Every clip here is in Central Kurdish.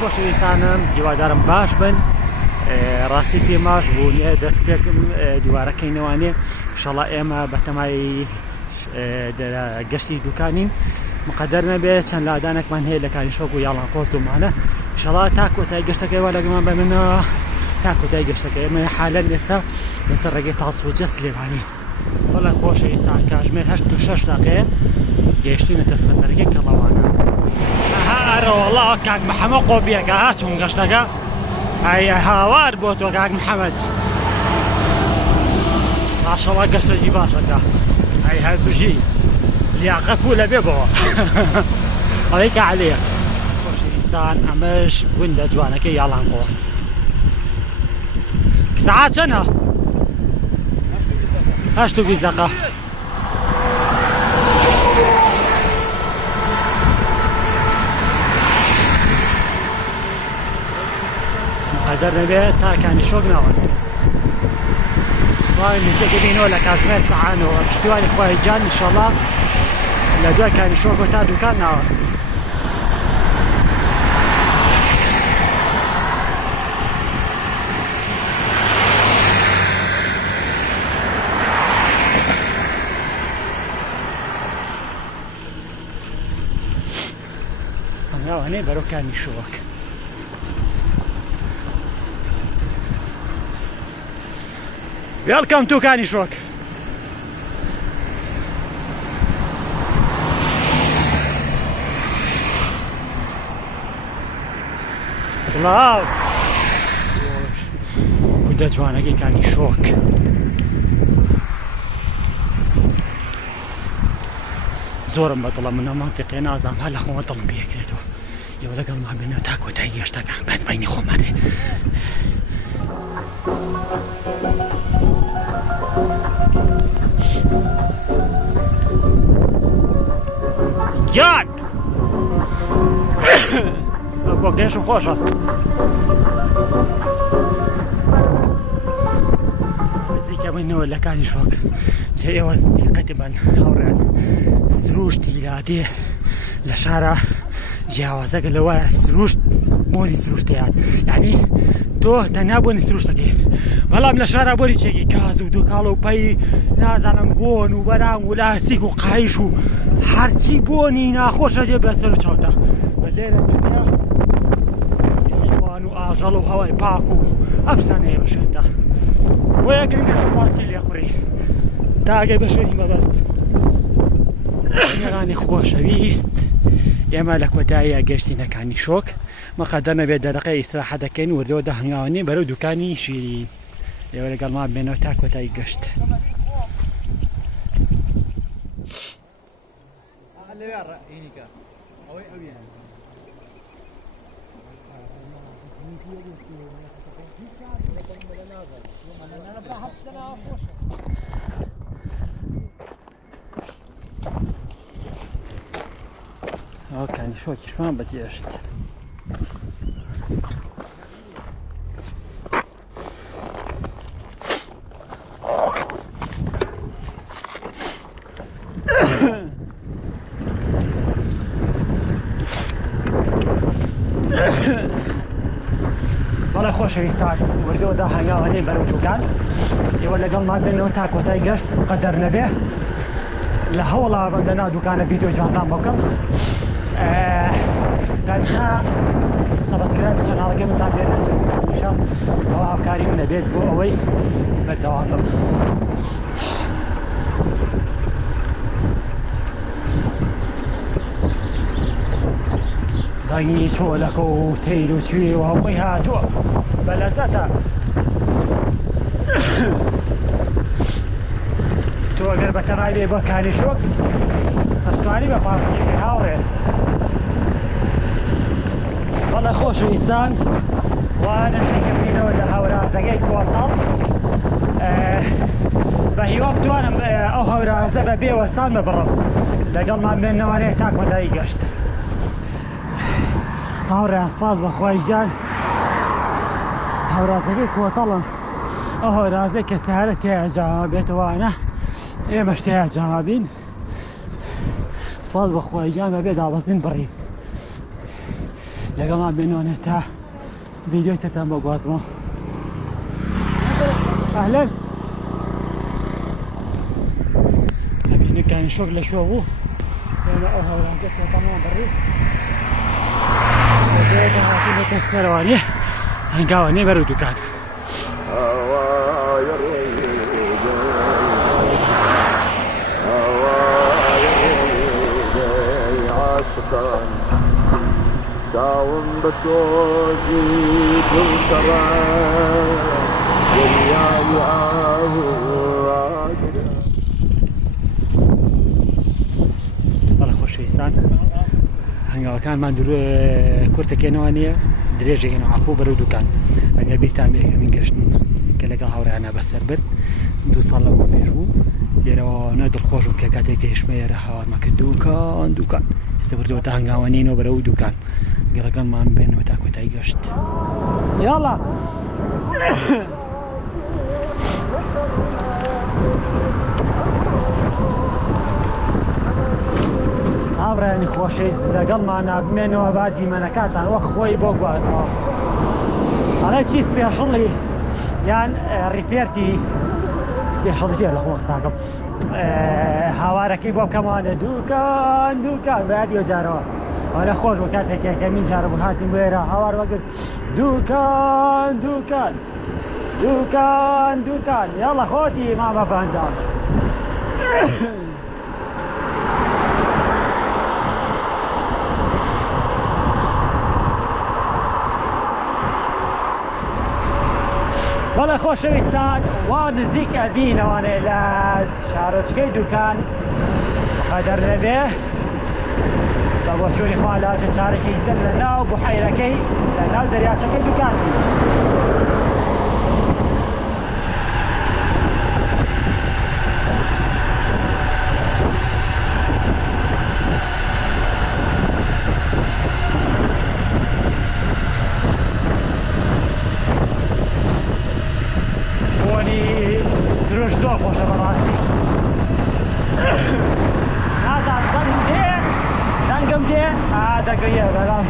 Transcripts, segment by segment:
خۆشەویستانم هیوادارم باش بن ڕاستی پێماش بوو دەست پێکم دووارەکەینەوانێ انشاءالله ئێمە بەتەمای گەشتی دوکانین مقدر نەبێت چەند لادانێکمان هەیە لە کانیشۆک و یاڵان کۆڵتومانە انشاءالله تا کۆتایی گەشتەکەی وا لەگەڵمان بمێنەوە تا کۆتایی گەشتەکەی ئێمە حالەن ئێستا لەسەر ڕێگەی تاسڵوجە سلێمانی وەڵا خۆشەویستان کاتژمێر 8:06 دقیقە گەیشتینەتە سەندەرەکەی کەڵەوانە ئەرە وەڵا کاک محەمەد قۆبیەکە هاتوون گەشتەکە ئەی هاوار بۆ تۆ کاک محەمەد ماشەڵڵا گەشتێکی باشەکە ئەی هەردووشی لیاقە پوولە بێ بەوە ئەڵەی کە عەلیە خۆشەویستان ئەمەش گوندە جوانەکەی یاڵان قۆس سەعات چەندە؟ 8:20 دقیقە مقدر نەبێت تا کانیشۆک ناوەستێ وای نزدیکە بینەوە لە کاتژمێر سەعانەوە پشتیوانی خوای جان ئینشاءالله لە دوای کانیشۆک تا دوکان ناوەستێ ئەمراوانەیە بەرەو کانیشۆک Welcome to Kanishok. سلااو گوندە جوانەکەی کانیشۆک زۆرم بەدڵە منە مانتیقێ نازانم هەر لە خۆمە دڵم پێکرێتەوە ئێوە لەگەڵمان بێنەوە تا کۆتایی گەشتەکە بەس بەینی خۆمانێ جان کۆکتێشم خۆشە نزیکە بینەوە لە کانیشۆک جێ ئێوە دقەتیبەن هاوڕێن سروشتی لادێ لە شارە جیاوازەکە لەوایە سروشت بۆنی سروشتیات یعنی تۆ تەنیا بۆنی سروشتەکەی بەڵام لە شارە بۆنی چێکی گاز و دووکاڵە و پەی نازانم بۆن و بەرام و لاستیک و قایش و هەرچی بۆنی ناخۆشە دێ بەسەر و چاوتە بە لێرە دنیا حیوان و ئاژەڵ و هەوای پاک و ئەم شتانە هەیە بە شوێندا وەیە گرنگە تۆ ماسکی لێ خوڕی تا ئەگەی بە شوێنی مەبەست نێرانی خۆشەویست ئێمە لە کۆتاییە گەشتینە کانیشۆک مەقەدەر نەبێت دەرەقەی ئیستراحە دەکەین وردەوە دەهەنگاوانێ بەرەو دوکانی شیرین ئێوە لەگەڵمان بێنەوە تا کۆتایی گەشت کانیشۆکیشمان بەجێشت بەڵێ خۆشەویستان وردەوە داهەنگاوانەی بەرەو دوکان ئێوە لەگەڵمان بێنەوە تا کۆتایی گەشت قەدەر نەبێ لە هەوڵا بەم لەناو دوکانە ڤیدیۆ جوانتان بۆکەم کاتژا سەبسکرایب چەناڵەکەی منتان پێ نەچێت هەمیشە ئەوە هاوکاری منە بێت بۆ ئەوەی بەردەوام بم ڕەنگی چۆلەکە و تەیر و توێ و هەمووی هاتووە بە لەزەتە تۆ ئەگەر بەتەمای بێ بە کانیشۆک هەستوانی بە پاسکێکی هاوڕێ بەڵێ خۆشەویستان وا نزیکە بینەوە لە هەورازەکەی کۆتەڵ بە هیوا بتوانم ئەو هەورازە بە بێوەستان ببڕم لەگەڵمان بێنەوانەیە تا کۆتایی گەشت هاوڕێیان سپاس بەخوای گیان هەورازەکەی کۆتەڵە ئەو هەورازەی کە سەهرە تێیە جاوا بێتەوانە ئێمەش تێیە جاوا بین سپاس بەخوای گیان بەبێ دابەزین بڕی لەگەڵام بێنەوە تا ڤیدیۆی تەتان بۆ گوازمەوە. ئەهلەن ئەبینەکانی شۆک لە شۆ بوو لێنە ئەو هەورازە پێتەمان بڕی بەجێگە هاتوونەتە سەروانیە هەنگاوانەی بەرەو دوکان. ساوم بسوزي كل ترى بەڵە خۆشەویستان هەنگاوەکانمان کورتەکەنەوە نییە درێژێکەوە عەفو بەرەو دوکان. ئەگەر بیرتان بێ کەمین گەشتن کە لەگەڵ هاوڕێیانە بەسەر برد 2 ساڵ لەمە پێش بوو لێرەوە دڵخۆشم کە کاتێک گەیشتمە ئێرە هاوارمە کرد دوکان ئێستا بردەوەتە هەنگاوانینەوە بەرەو دوکان گەڵەکانمان بێنەوە تا کۆتایی گەشت. یاڵا هاوڕێیانی خۆشەویست لەگەڵمانە بمێنەوە با دیمەنەکاتان وەک خۆی بۆ گوازەوە. ئەڵێ چی سپێشڵی یان ڕیپێرتی سپێشڵیە لە خۆ قساکەم هاوارەکەی بۆ بکەمانە دوکان بەیادیەوە جارەوە ئەوە خۆش بۆ کاتێکێکە من جارە بوو هاتیم بۆ ئێرە هاوار وەگرت دوکان یاڵە خۆتی مامە بەندام. بەڵێ خۆشەویستان وا نزیک ئەبینەوانێ لە شارۆچکەی دوکان قەدەر نەبێ بە بۆچووری خوا لاژە چارەکی تر لە ناو بوحەیرەکەی لە ناو دەریاچەکەی دوکان. زۆر خۆشە بەڕاستی نازان دەنگم دێ دەگەیە بەڵام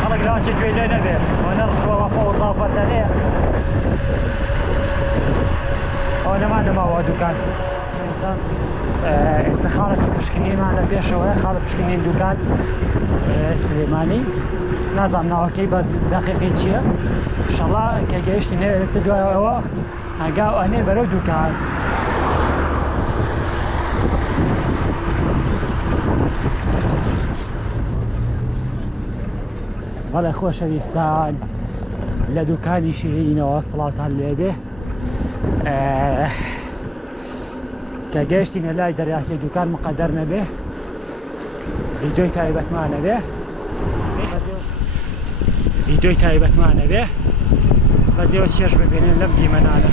خەڵک لاوانچە گوێ لێ نەبێت ئەوە نەڕخۆوە خۆزافەتە لێ ئەوە نەمانەماوە دوکان. ئێستا خاڵێکی پشکنینمان لە پێشەوەیە خاڵە پشکنین دوکان سلێمانی نازانم ناوەکەی بە دەقیقی چییە ئینشەڵڵا کە گەیشتی نێتە دوایەوە هەنگاو ئەنێ بەرەو دوکان. بەڵێ خۆشەویستان لە دوکانی شیرینەوە سڵاتان لێبێ کە گەیشتینە لای دەریاچەی دوکان مقەدەر نەبێ ڤیدیۆی تایبەتمانە بێ بەزێوە چێژ ببێنن لەم دیمەنانە.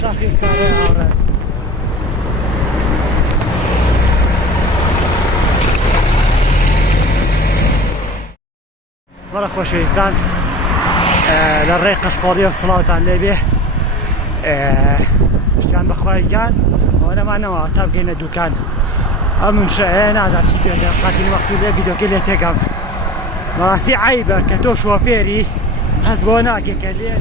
شاخی ساڕێ هاوڕێ بەڵە خۆشەویستان لە ڕێی قەشقۆڵیە سڵاوتان لێبێ شتیان بەخوای گیان ئەوە نەمانەوە تا بگەینە دوکان ئەمون شەیە نازان چی پێ قاتین وەختی لێ ڤیدیۆکە لێ تێگەم بەڕاستی عیبە کە تۆ شۆفێری هەست بۆ ناکێ کە لێ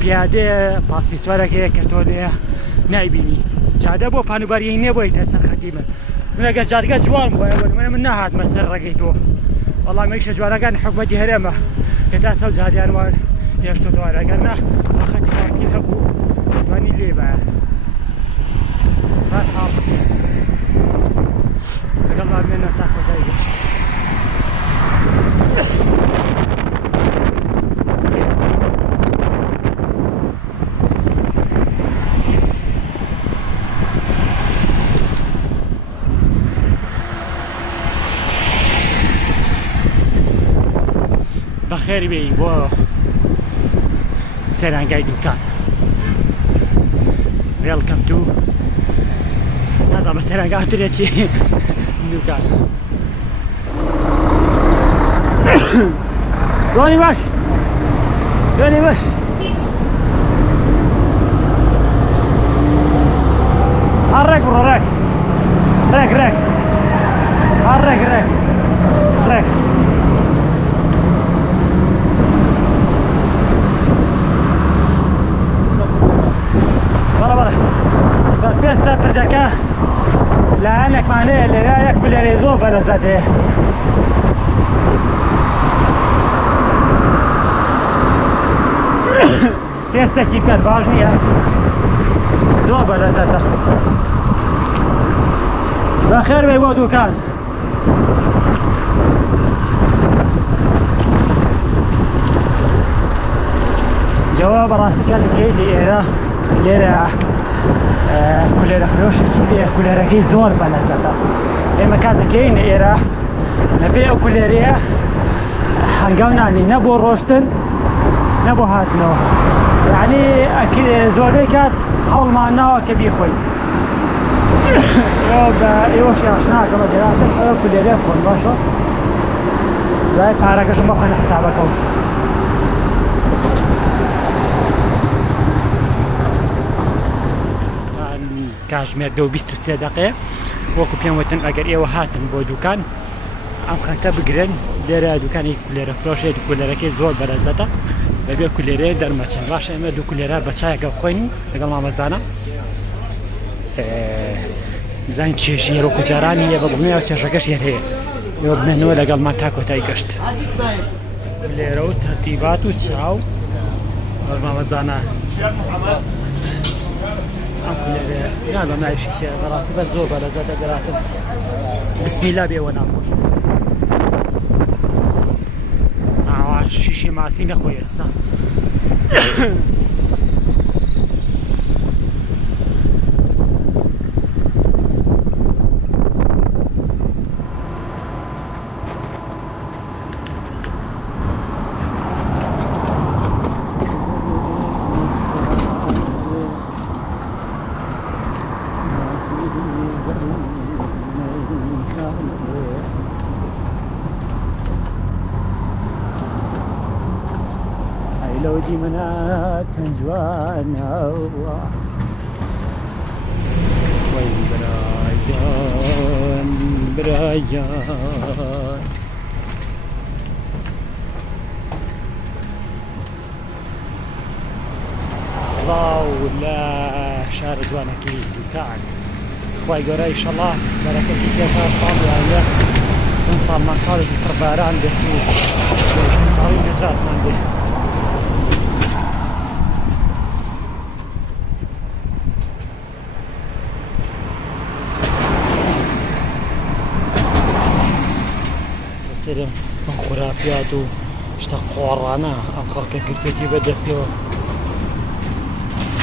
پیادێ پاسیسوەرەکەیە کە تۆ لێ نایبینی جادە بۆ پانوبەری نییە بۆی تەسەر خەتی من ئەگەر جادگە جوان بووە من نەهاتمە سەر ڕێگەی تۆ وەڵام ئەیشە جوانەکانی حکومەتی هەرێمە کە تا سەو جادیان وان هێشتۆ ئەگەر نە خەتی پاسیل هەبوو دوانی لێ بایە بەرحاڵ لەگەڵ بامێنە تا کۆتایی گەشت. بەخێری بێی بۆ سەرانگای دوکان. وێڵکەم تو نازانم بە سەرانگاترێکی دوکان. دوانی باش حرك برو رك رك رك حرك رك رك برا بس سافر دكا لعنك معناه اللي لا ياكل ريزو بلا زاده تستك يمكن باجنية دو بلا زاده بخير بيودو كان جواب راسك اللي ليرة ليرة كوليرا فلوش كوليرا كي زور بلا زاده اما كانت كاين ايرا نبيع كوليريا هنقولنا اني نبو روشتن نبو هاتنو يعني اكيد زور كانت حول معنا كبير خوي ايوش عشنا كما جراتك كوليريا كون باشا لا تعرفش ما خلينا حسابكم كاژمێر 23 دقيقة وەکو پێم وتن ئەگەر ئێوە هاتن بۆ دوکان ئەم خەتە بگرن لێرە دوکانی کولێرە فرۆشێت کولێرەکەی زۆر بەرەزەتە بەبێ کولێرەیە دەرمەچەند باشە ئێمە دوو کولێرە بە چایەکە بخۆین لەگەڵ مامەزانە بزانین کێشی هێرە و کوجارانی هەیە بە بڵنەوە چێژەکەش هێر هەیە ئێوە بمێنەوە لەگەڵمان تا کۆتایی گەشت لێرە و تەرتیبات و چاو لەگەڵ مامەزانە نازم نعيش شيء راسي بس زور بلا زاد قراتم بسم الله بي وانا اقول شيشي معسين اخويا هسه لو دي منات جوانا وين برايان برايان الله ولا شهر جوانا كي دوكان خوي قرا ان شاء الله بركه كيف صار يعني نصاب ما صار الترباران بيحكي صار نجات ما عنده سلام خرافيات واشتاق قرانا اخر كقرتي بدسيو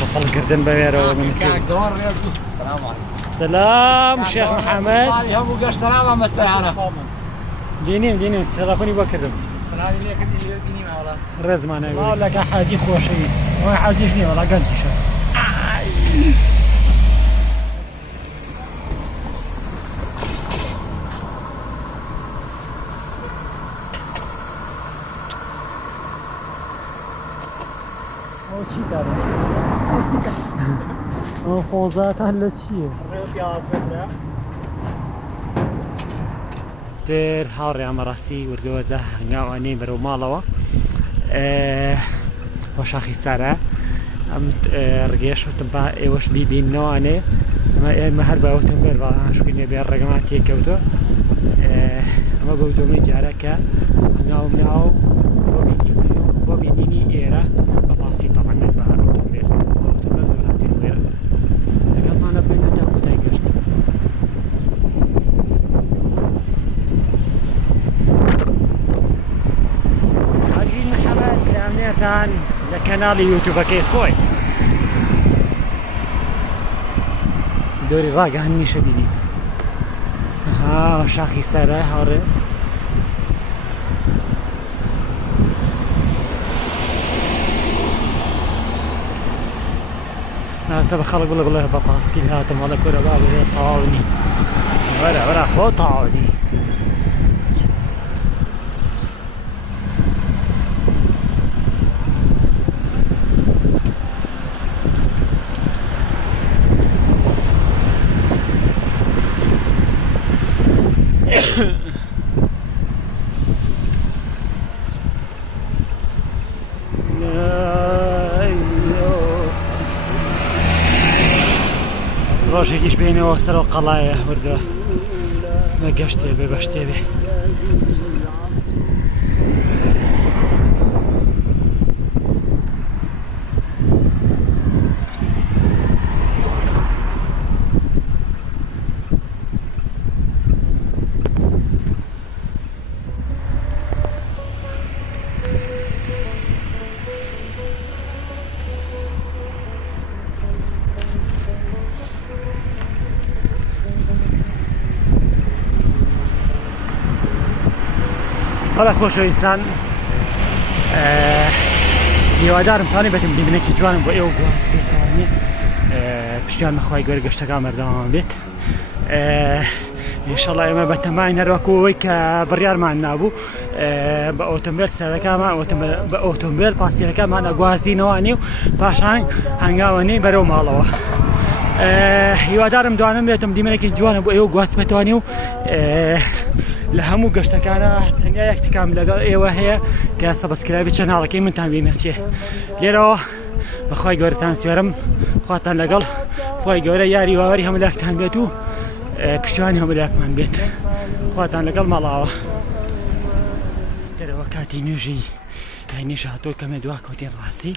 وصل قردن بغيره من السلام عليكم. سلام شيخ محمد هم وقاش سلام مساء دينيم تلفوني بكرم سلام عليك ديني ما والله رزمانه والله لك حاجي خوشيست وين حاجيني والله قلتي شو چی داره؟ خوزات هلا چیه؟ در هاوڕێ ئەمەڕاستی وردووەدا هەنگاوانەی بەرەو ماڵەوە بۆ شاخی سارە ئەم ڕگەیەشتم با ئێوەش بیبینەوەوانێ ئێمە هەر باوتم بێر باشکردنێ بێ ڕێگەمان تێکەوتۆ ئەمە بەو دۆمەی جارەکە هەنگاوم ناو بۆ بینینی ئێرە بە باسی تەمان بە ئۆتۆمبیل ئۆتۆمبیل زۆر هاتوین وێرە لەگەڵمانە بێنە تا کۆتای گەشت عەزیز محەممەد لەمنێتان لە کەناڵی یوتیوبەکەی خۆی دۆری ڕاگە هەنیشە بینی شاخی سارە هاوڕێ هسه بخلق بڵێ بە پاسکیل هاتم وەڵە کورە با بڵێ تاوانی وەرە خۆ تاوانی ڕۆژێکیش بێنەوە سەرەوە قەڵایە وردە بە گەشتێ بێ بە شتێ بێ بەڵێ خۆشەویستان هیوادارم توانی بێتم دیمنێکی جوانم بۆ ئێوە گواز بێتوانێ پشتیان بەخوای گەورە گەشتەکان بەردەوام بێت ئینشەڵڵا ئێمە بە تەمای نەروەکەوەی کە بڕیارمان نابوو بە ئۆتۆمبیل سەرەکەمان بە ئۆتۆمبیل پاسیلەکەمان ئەگوازینەوانی و پاشان هەنگاوەنی بەرەو ماڵەوە هیوادارم دوانم بێتم دیمەنێکی جوانە بۆ ئێوە گواز بێتوانی و لە هەموو گەشتەکانە تەنیا یەکتکام لەگەڵ ئێوە هەیە کە سەبسکرایبی چەناڵەکەی منتان بینێتێ لێرەوە بەخوای گەورەتان سوێرم خواتان لەگەڵ خوای گەورە یاری واوەری هەمولاکتان بێت و پشتیوانی هەمولاکمان بێت خواتان لەگەڵ ماڵاوە دەرەوە کاتی نوێژی هەینیش هاتۆ کەمە دوا کۆتین ڕاستی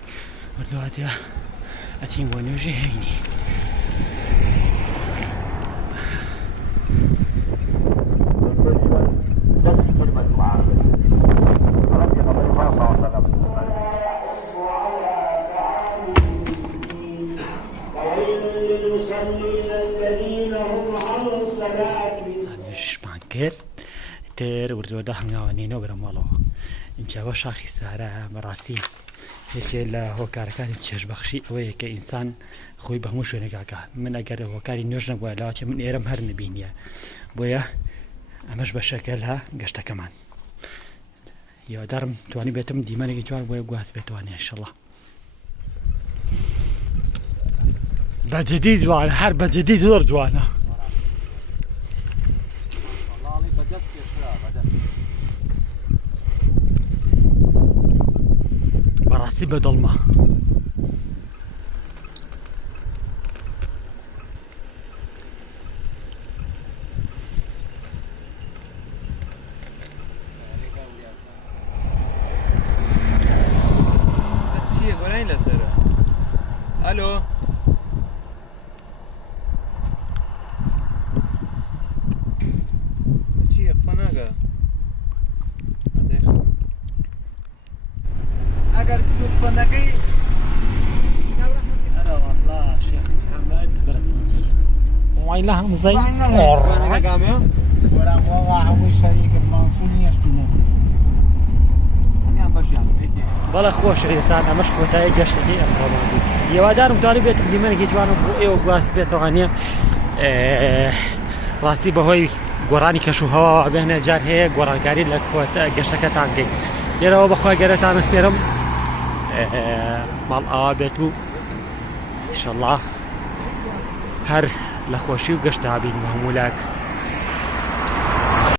وردواتە ئەچین بۆ نوێژی هەینی شمان کرد تر وردووەدا هەنگاوانینەوە بەرە ماڵەوە اینجاوە شاخی سارە بەڕاستی یەکێ لە هۆکارەکانی چێژبەخشی ئەوەیە کە ئینسان خۆی بە هەموو شوێنێکاکە من ئەگەر هۆکاری نوێژ نەبووە لاوەچێ من ئێرەم هەر نبینیە بۆیە ئەمەش بەشەکە لە گەشتەکەمان هیوادارم توانی بێتم دیمەنێکی جوان بۆیە گواز بێتوانێ ئینشەڵڵا بەجددی جوانە هەر بەجددی زۆر جوانە بەڕاستی بەدڵمە چییە گۆرانی لەسەرە ئەلۆ چییە قسە ناکە ئەگەر قسە نەکەی أنا والله شيخ محمد برزنجي وإلا هم زي ولا هو هو شريك المنصور يشتمه بەڵە خۆشەویستان ئەمەش کۆتایی گەشتەکەی ئەمڕۆمانبوو هیوادارم توانی بێتم دیمەنێکی جوانم بۆ ئێوە گواز بێتەوانێ ڕاستی بەهۆی گۆڕانی کەشوهەوا بێنە جار هەیە گۆڕانکاری لە گەشتەکەتان بکەین لێرەوە بەخوای گەورەتان ئەسپێرم ماڵ ئاوا بێت و ئینشەڵڵا هەر لە خۆشی و گەشتا بین بە هەموو لاک